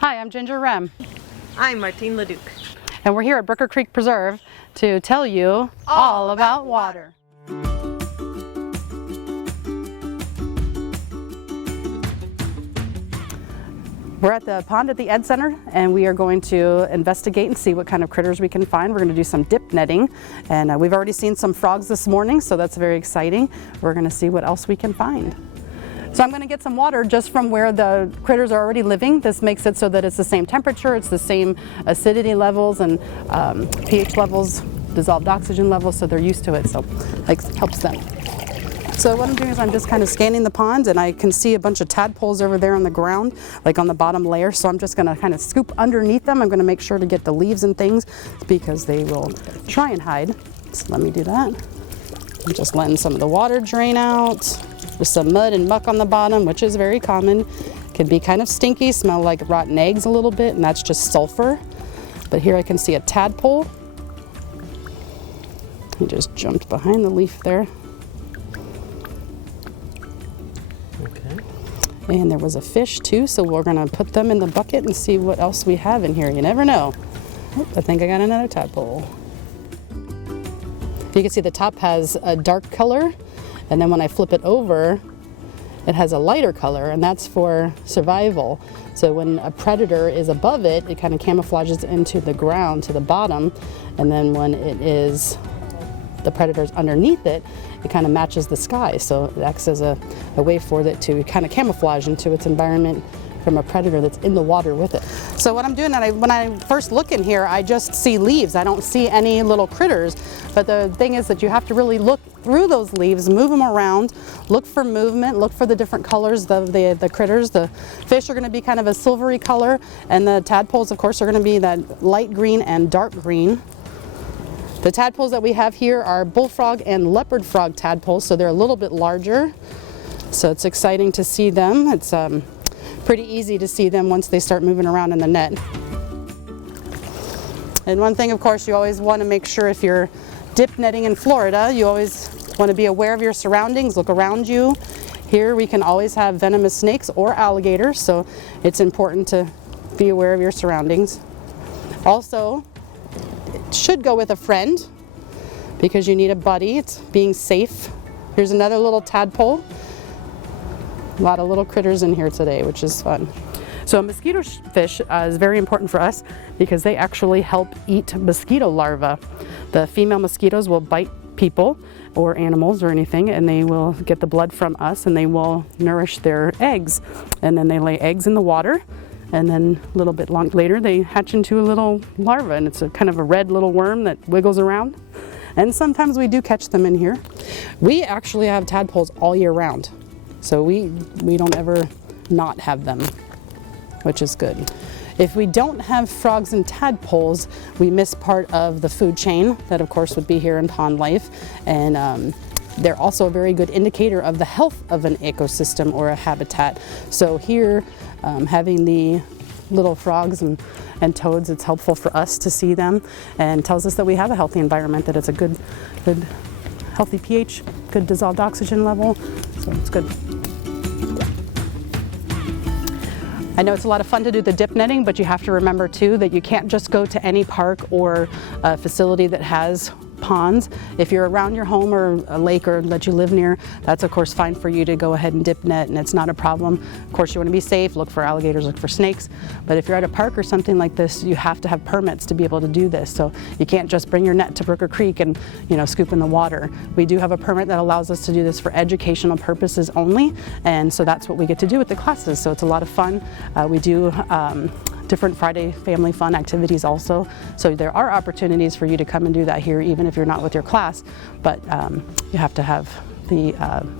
Hi, I'm Ginger Rem. I'm Martine Leduc. And we're here at Brooker Creek Preserve to tell you all about water. We're at the pond at the Ed Center, and we are going to investigate and see what kind of critters we can find. We're going to do some dip netting, and we've already seen some frogs this morning, so that's very exciting. We're going to see what else we can find. So I'm going to get some water just from where the critters are already living. This makes it so that it's the same temperature, it's the same acidity levels and pH levels, dissolved oxygen levels, so they're used to it, so it helps them. So what I'm doing is I'm just kind of scanning the pond, and I can see a bunch of tadpoles over there on the ground, like on the bottom layer, so I'm just going to kind of scoop underneath them. I'm going to make sure to get the leaves and things because they will try and hide. So let me do that. I'm just letting some of the water drain out. There's some mud and muck on the bottom, which is very common. Can be kind of stinky, smell like rotten eggs a little bit, and that's just sulfur. But here I can see a tadpole. He just jumped behind the leaf there. And there was a fish too, so we're gonna put them in the bucket and see what else we have in here. You never know. Oh, I think I got another tadpole. You can see the top has a dark color, and then when I flip it over, it has a lighter color, and that's for survival. So when a predator is above it, it kind of camouflages into the ground to the bottom, and then when the predator's underneath it, it kind of matches the sky, so it acts as a way for it to kind of camouflage into its environment from a predator that's in the water with it. So what I'm doing, when I first look in here, I just see leaves. I don't see any little critters, but the thing is that you have to really look through those leaves, move them around, look for movement, look for the different colors of the critters. The fish are going to be kind of a silvery color, and the tadpoles, of course, are going to be that light green and dark green. The tadpoles that we have here are bullfrog and leopard frog tadpoles, so they're a little bit larger. So it's exciting to see them. It's pretty easy to see them once they start moving around in the net. And one thing, of course, you always want to make sure if you're dip netting in Florida, you always want to be aware of your surroundings, look around you. Here we can always have venomous snakes or alligators, so it's important to be aware of your surroundings. Also, it should go with a friend because you need a buddy. It's being safe. Here's another little tadpole. A lot of little critters in here today, which is fun. So a mosquito fish is very important for us because they actually help eat mosquito larvae. The female mosquitoes will bite people or animals or anything, and they will get the blood from us, and they will nourish their eggs. And then they lay eggs in the water, and then a little bit later they hatch into a little larva, and it's a kind of a red little worm that wiggles around. And sometimes we do catch them in here. We actually have tadpoles all year round, so we don't ever not have them, which is good. If we don't have frogs and tadpoles, we miss part of the food chain that of course would be here in pond life, and they're also a very good indicator of the health of an ecosystem or a habitat. So here, having the little frogs and toads, it's helpful for us to see them and tells us that we have a healthy environment, that it's a good healthy pH, good dissolved oxygen level, so it's good. I know it's a lot of fun to do the dip netting, but you have to remember too that you can't just go to any park or a facility that has ponds. If you're around your home or a lake or that you live near, that's of course fine for you to go ahead and dip net, and it's not a problem. Of course you want to be safe, look for alligators, look for snakes, but if you're at a park or something like this, you have to have permits to be able to do this. So you can't just bring your net to Brooker Creek and scoop in the water. We do have a permit that allows us to do this for educational purposes only, and so that's what we get to do with the classes. So it's a lot of fun. We do different Friday family fun activities also. So there are opportunities for you to come and do that here, even if you're not with your class, but you have to have the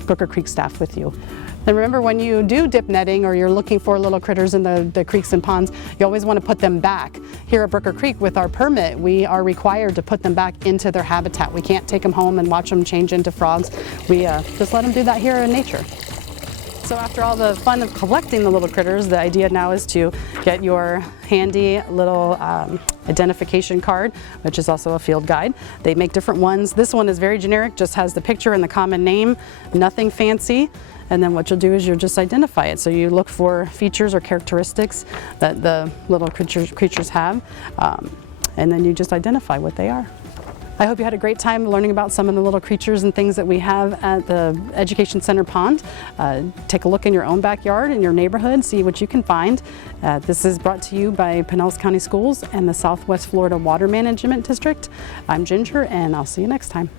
Brooker Creek staff with you. And remember, when you do dip netting or you're looking for little critters in the creeks and ponds, you always want to put them back. Here at Brooker Creek, with our permit, we are required to put them back into their habitat. We can't take them home and watch them change into frogs. We just let them do that here in nature. So after all the fun of collecting the little critters, the idea now is to get your handy little identification card, which is also a field guide. They make different ones. This one is very generic, just has the picture and the common name, nothing fancy. and then what you'll do is you'll just identify it. So you look for features or characteristics that the little creatures have, and then you just identify what they are. I hope you had a great time learning about some of the little creatures and things that we have at the Education Center Pond. Take a look in your own backyard, in your neighborhood, see what you can find. This is brought to you by Pinellas County Schools and the Southwest Florida Water Management District. I'm Ginger, and I'll see you next time.